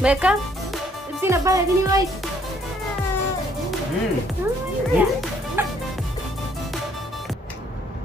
Becca, sini apa lagi nih, guys?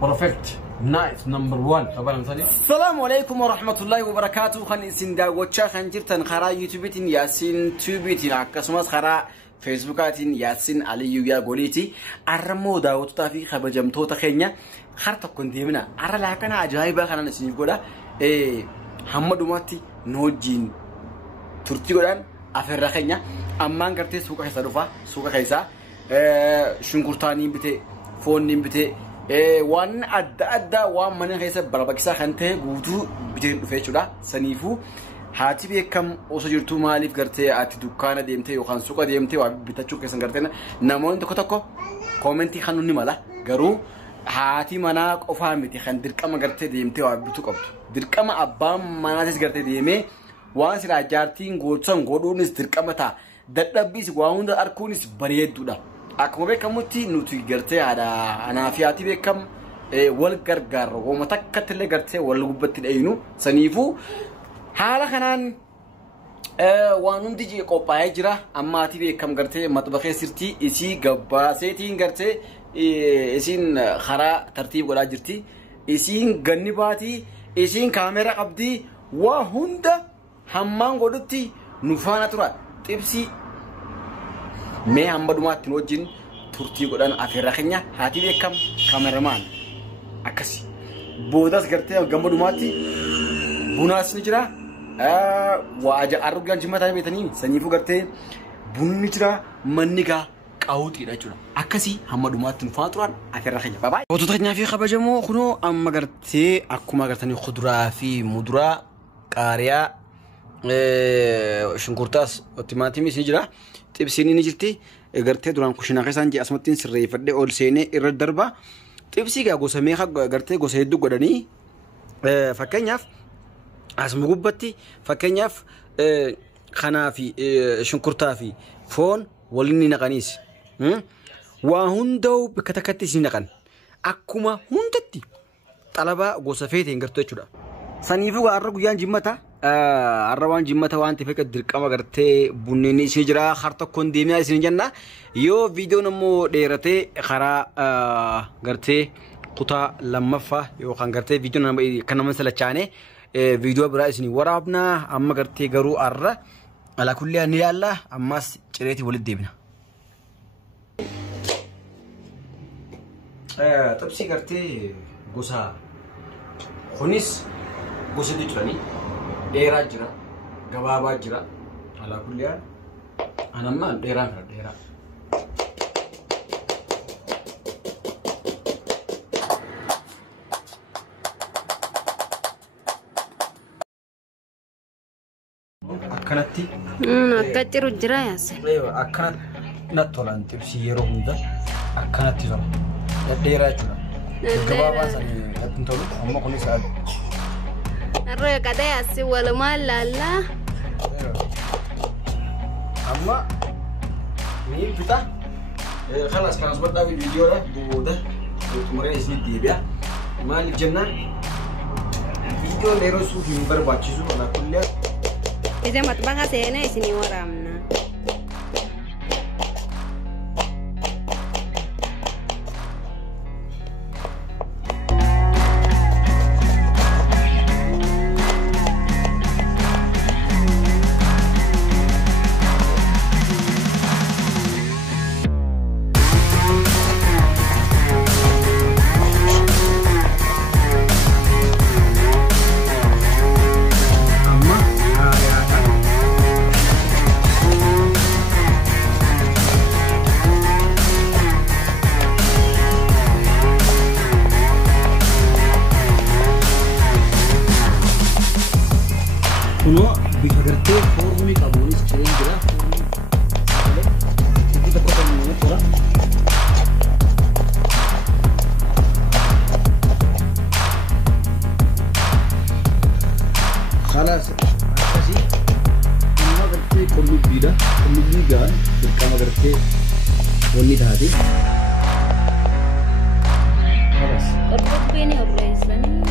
Perfect. Nice. Number one. Assalamu alaikum wa rahmatullahi wa barakatuh. Khan isin daawwachaa kan jirtan karaa YouTubetiin Yasin Tubitiin akkasumas karaa Facebookatiin Yasin Aliyyuu yaa goliiti. Arramoo daawwattoota fi kabajamtoota keenya har tokkoon deemina. Arra laakana ajaa'ibaa kanaan isiniif godha. Hamma dhumaatti nu wajjin turtii godhaan afeerraa keenya ammaan gartee suuqa keessa dhufa. Suuqa keessa shunkurtaaniin bitee foonniin bitee waan adda waan mana keessa barbaachisaa kan ta'e guutuu bitee dhufee jechuudha. Saniifuu haati beekam osoo jirtu maaliif gartee ati dukkaana deemtee yookaan suuqa deemtee waa bitachuu keessan gartee namoonni tokko koomentii kan nuti mala garuu haati manaa qofaa miti kan dirqama gartee deemtee waa bituu qabdu. Dirqama abbaan manaatis gartee deemee waan silaa jaartiin gootsan godhuunis dirqama ta'a. Dadhabbiis waa hunda arkuunis bareedduudha. Akkuma beekamutti nuti gartee anaa fi haati beekam wal gargaarra wooma takkatti illee gartee wal gubbatti dhayinu saniifuu haala kanaan waan hundi qophaa'ee jira. Amma haati beekam gartee maxbaqee sirtii isii gabbaaseetiin gartee isiin karaa tartiib godhaa jirti. Isiin ganni baatii isiin kaameraa qabdii waa hunda hammaan godhutti nu faana tura. Xibsii mee hamba dhumaatti nu wajjin turtii godhan afeerraa keenya haati beekam kaameramaan akkasi. Boodas gartee gamba dhumaatti bunaas ni jira. Waa arrugaan jimmataa beetanii saniifuu gartee bunni jira manni gaa qawuxiidha jechuudha. Akkasii hamma dhumaatti nu faana turan afeerraa keenya. Bye. Footota keenyaa fi kabajamoo kunoo amma gartee akkuma agartanii kuduraa fi muduraa qaariyaa shunkurtaas timaatimis ni jira. Xibsiin ni jirti. Gartee duraan kushinaa keessaan jee asumatti sirreeffadhee ol seenee irra darba. Xibsii gaa gosa meeqa gartee gosa hedduu godhanii fakkeenyaaf asuma gubbatti fakkeenyaaf kanaa fi shunkurtaa fi foon waliin ni naqaniis. Waa hundaa'u bakka takkatti isin naqan. Akkuma hundatti xalabaa gosa feeteen gartuu jechuudha. Saniifuu har'a guyyaan jimmata. Har'a waan jimmata waan ta'eef dirqama gartee bunneen isin jira. Har tokkoon deemee isin jenna. Yoo viidiyoon immoo dheeratee karaa gartee kutaa lammaffaa yookaan gartee viidiyoon kan nama salachaane viidiyoo biraa isin waraabna. Amma gartee garuu har'a ala kullee ni ilaalla. Ammas cireetii walitti deebina. Xibsii gartee gosa kunis gosa jiranii dheeraa jira gabaabaa jira ala kullee anammaan dheeraa kana dheeraa. Akkanatti akka ciru jira yaasa. Akkanatti natti tolan xibsii yeroo hunda akkanatti tola. Dheeraa jechuudha. Gabaabaa sanii natti tolu amma kunis Arroyo kada yaasi walumaa laallaa. Amma ni fita. Khalas kanas baddaa viidiyoodha booda xumuree isinitti deebi'a. Maaliif jennaan viidiyoo dheeressuu hin barbaachisu ala kullee. Isa matbaqa seenaa isinii waraabna. Kuno bisa gartee foormii qabuunis cireen jira. Itti tokko kan nuti tura. Khalas akkasii amma gartee qullubbiidha. Qullubbii gaan dirqama gartee wanni taate. Khalas. Qullubbii ni horreessanii.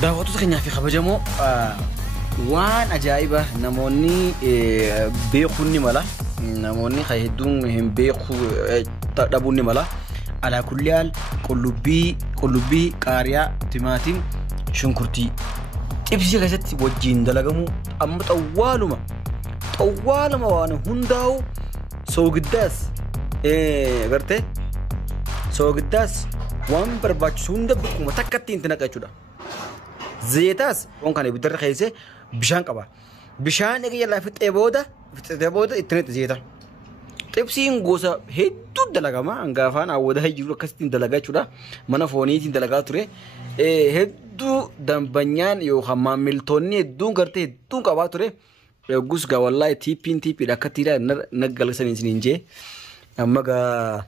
daawwattoota keenya fi kabajamoo waan ajaa'iba namoonni beekuun ni mala namoonni hedduun hin beeku dhabuun ni mala ala kulli haal qullubbii qaariyaa timaatiin shunkurtii xibsii keessatti wajjin dalagamu amma xawwaaluma waan hundaa'u soogiddaas gartee soogiddaas waan barbaachisu hunda bakkuma takkatti hin naqachuudha. Zeetaas waan kana bidirra keessee bishaan qaba. Bishaan egaa yalla fixee booda itti zeeta. Xibsiin gosa hedduu dalagama hangaafaan awwada jiru akkasitti dalagaa jechuudha. Mana fooniitiin dalagaa ture. Hedduu dambanyaan yookaan maamiltoonni hedduun gartee hedduun qabaa ture. Gus gaa wallahi tiippiidha akkatti naggalsan isin jee. Amma gaa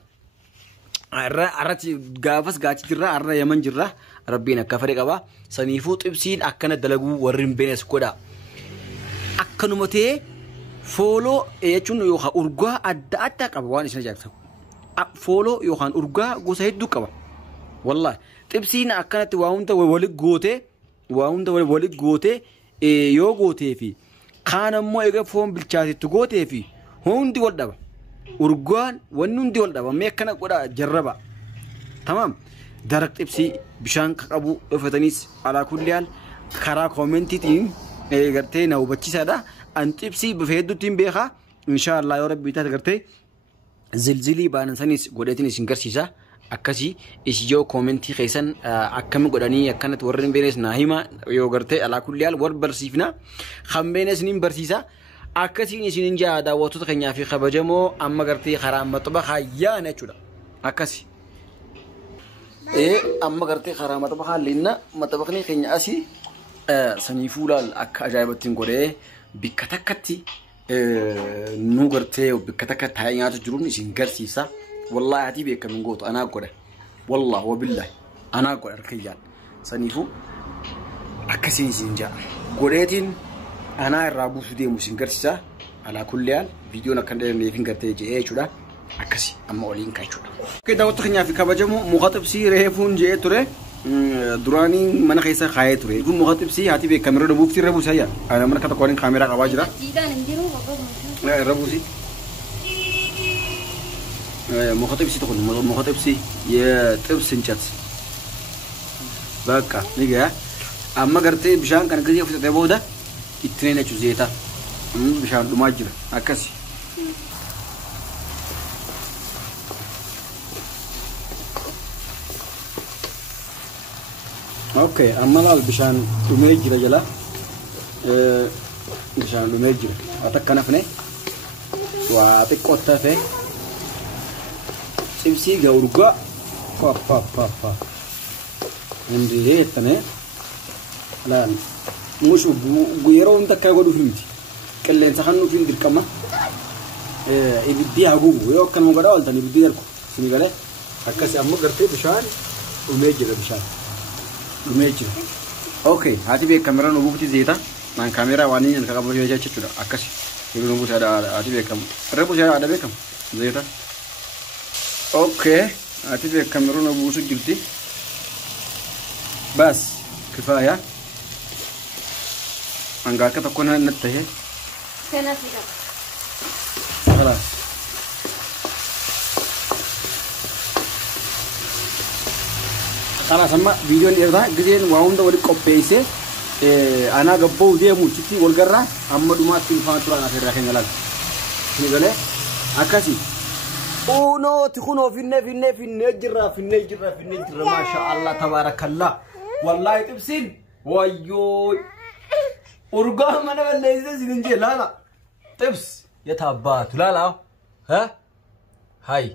arratti gaafas gaachi jirra arra yaman jirra. Rabbiin akka fedhe qaba. Saniifuu xibsiin akkana dalaguu warri hin beeknes godha. Akkanuma ta'ee fooloo jechuun yookaan urgaa adda addaa qaba waan isin ajaa'ibsa. Fooloo yookaan urgaa gosa hedduu qaba. Wallahi xibsiin akkanatti waa hunda walitti gootee yoo gootee fi kaan ammoo egaa foon bilchaatetti gootee fi hundi wal dhaba. Urgaan wanni hundi wal dhaba. Mee akkana godha jarraba. Tamam. Daraq xibsii bishaan qabu dhufataniis ala kulli haal karaa koomentiitiin gartee na hubachiisaadha. An xibsii bifa hedduutiin beekaa inshaallah yoo rabbii taate gartee zilzilii baanasanis godheetiin isin garsiisa. Akkasii isiyoo koomentii keessan akkami godhanii akkanatti warri hin beeknes naa hima yoo gartee ala kulli haal war barsiifna kan beeknes ni barsiisa. Akkasiin isin jaa daawwattoota keenyaa fi kabajamoo amma gartee karaa maxxaba hayyaan jechuudha. Akkasii. Amma gartee karaa maxxaba linna maxxabaqni keenya asii saniifuu laal akka ajaa'ibattiin godhee bikka takkatti nu gartee bikka takka taa'ee nyaata jiruun isin garsiisa. Wallahi ati beekamin gootu anaa godhe. Wallahi wabillahi anaa godhe harkayyaan. Saniifuu akkasiin isin jaa. Godheetiin anaa irraa buusuu deemu isin garsiisa. Alaa kulli haal viidiyoon akka dheeranneef hin gartee jedhee jechuudha. Akkasi amma waliin kaachuudha. Daawwattoota keenyaa fi kabajamoo muka xibsii reefuun jedhee ture. Duraanii mana keessa kaayee ture. Kun muka xibsii haati beekamirra buuftii irra buusaa jira. Ana mana tokkoon kaameraa qabaa jira. Irra buusii. muka xibsii tokko muka xibsii የጥብስ እንጨት በቃ ንገ አማ ገርቴ ቢሻን ከን ጊዜ ፍጥተ ቦዳ ኢትኔነቹ ዜታ ቢሻን ዱማጅራ አከሲ ኦኬ አማላል ቢሻን ዱሜጅራ ጀላ ቢሻን ዱሜጅራ አተከነፍኔ ዋጥቆተፈ Sibsi gaurga pa Indi tane lan mushu guyero unta ka godu finti kellen sahannu fin dirkama ibidi hagu yo kan mo gada waltani ibidi darko sini gale akasi amma garte bishan umejira bishan umejira okay hati be kamera no bukti zeta man kamera wani kan ka bojo jache chuda akasi ilu no busa da hati be kam rebu ja ada be kam zeta اوكي هاتي الكاميرون ابو سجلتي بس كفايه انقاك تكون نتهي خلاص خلاص اما فيديو نيردا غزين واوند ولي كوبيسه انا غبو ديمو تشتي ولغرا اما دوما تلفاترا نافرا خنلال نيغله اكاسي Uno tikuno finne jirra masha Allah tabarakallah wallahi tibsin wayo urga mana leze sininje lala tibs yatabat lala ha hay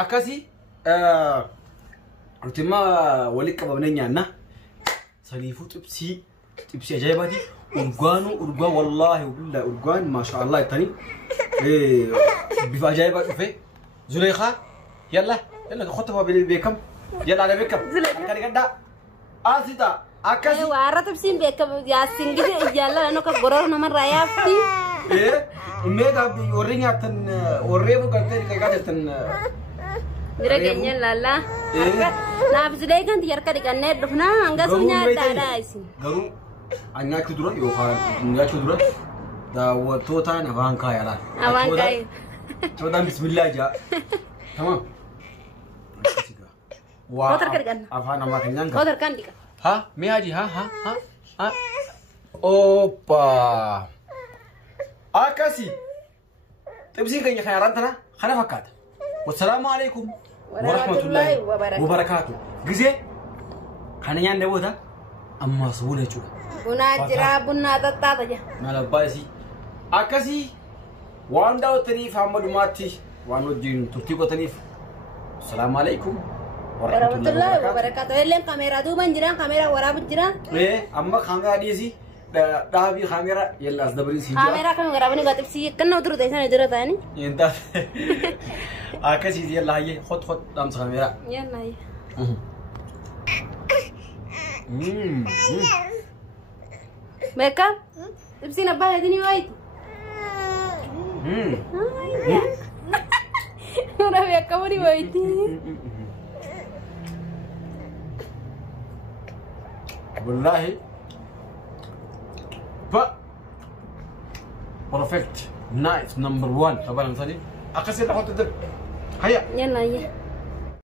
akasi ultima wali qababnenya na salifu tibsi ajaybati urga wallahi billahi urgan masha Allah tani bifajaybat fe زليخة يلا خطفها بالبيكم يلا على بيكم كان يقدا آسيتا أكاسي وعرّت بسين بيكم يا سينجي يلا أنا كبرر نمر رايفتي إيه ميدا بيوريني عن وريبو قلتلي كذا تن Diraganya lala. Nah, sudah kan tiar kali kan net dufna angga sunya ada isi. Garu anya kudura yo kan anya kudura da watota na banka yala. Abanka. Coba bismillah aja. Tamam. Wah. Kau terkan. Apa nama kenyang? Kau terkan dika. Ha? Me haji ha? Opa. Akasi. Tebsi kayaknya khairan tana. Khana fakat. Wassalamualaikum warahmatullahi wabarakatuh. Gize? Khana nyande bota? Amma subune chu. Buna jira bunna tatta aja. Malabasi. Akasi. Wanda utanif Hamadumati. Wano jin turti ko tanif. Assalamualaikum warahmatullahi wabarakatuh. Elen kamera tu banjiran kamera warabut jiran. Amma kamera dia sih. Dah bi kamera yalla asdabri sih. Kamera kan ngarabani gatip sih. Kenna udur desa ni udur tani. Yenta. Akasi yalla haye khot dam kamera. Yalla haye. Mereka? Tipsi nabah hadini wait. Udah ya kamu di wait. Wallahi. Perfect. Nice. Number 1. Apa yang tadi? Akasi dah hot tu. Hayya. Yalla haye.